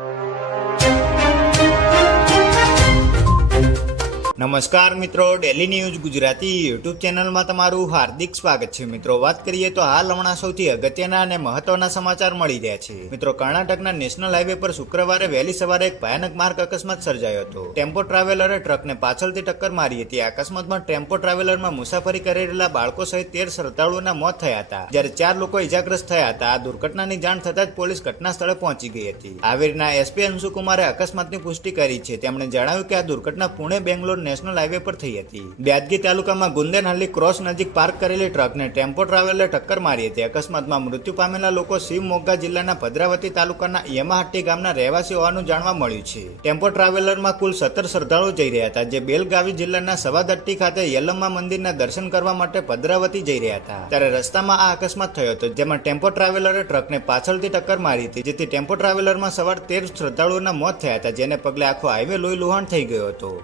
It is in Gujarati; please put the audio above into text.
you. નમસ્કાર મિત્રો ડેલી ન્યૂઝ ગુજરાતી યુટ્યુબ ચેનલમાં તમારું હાર્દિક સ્વાગત છે. મિત્રો, વાત કરીએ તો હાલ હમણાં સૌથી અગત્યના અને મહત્વના સમાચાર મળી રહ્યા છે. મિત્રો, કર્ણાટકના નેશનલ હાઈવે પર શુક્રવારે વહેલી સવારે એક ભયાનક માર્ગ અકસ્માત સર્જાયો હતો. ટેમ્પો ટ્રાવેલરે ટ્રકને પાછળથી ટક્કર મારી હતી. અકસ્માતમાં ટેમ્પો ટ્રાવેલરમાં મુસાફરી કરી રહેલા બાળકો સહિત તેર શ્રદ્ધાળુઓના મોત થયા હતા. જ્યારે ચાર લોકો ઇજાગ્રસ્ત થયા હતા. આ દુર્ઘટનાની જાણ થતાં જ પોલીસ ઘટના સ્થળે પહોંચી ગઈ હતી. હાવેરીના એસપી અંશુકુમારે અકસ્માતની પુષ્ટિ કરી છે. તેમણે જણાવ્યું કે આ દુર્ઘટના પુણે બેંગ્લોર નેશનલ હાઈવે પર થઈ હતી. બ્યાદગી તાલુકામાં ગુંદેનહલ્લી ક્રોસ નજીક પાર્ક કરેલી ટ્રકને ટેમ્પો ટ્રાવેલરે ટક્કર મારી હતી. અકસ્માતમાં મૃત્યુ પામેલા લોકો શિવમોગ્ગા જિલ્લાના ભદ્રાવતી તાલુકાના યમાહટ્ટી ગામના રહેવાસી હોવાનું જાણવા મળ્યું છે. ટેમ્પો ટ્રાવેલરમાં કુલ સત્તર શ્રદ્ધાળુઓ જઈ રહ્યા હતા, જે બેલગાવી જિલ્લાના સવાદટ્ટી ખાતે યલમ્મા મંદિરના દર્શન કરવા માટે ભદ્રાવતી જઈ રહ્યા હતા. ત્યારે રસ્તામાં આ અકસ્માત થયો હતો, જેમાં ટેમ્પો ટ્રાવેલરે ટ્રકને પાછળથી ટક્કર મારી હતી, જેથી ટેમ્પો ટ્રાવેલરમાં સવાર તેર શ્રદ્ધાળુઓના મોત થયા હતા, જેને પગલે આખો હાઈવે લોહી લુહાણ થઈ ગયો હતો.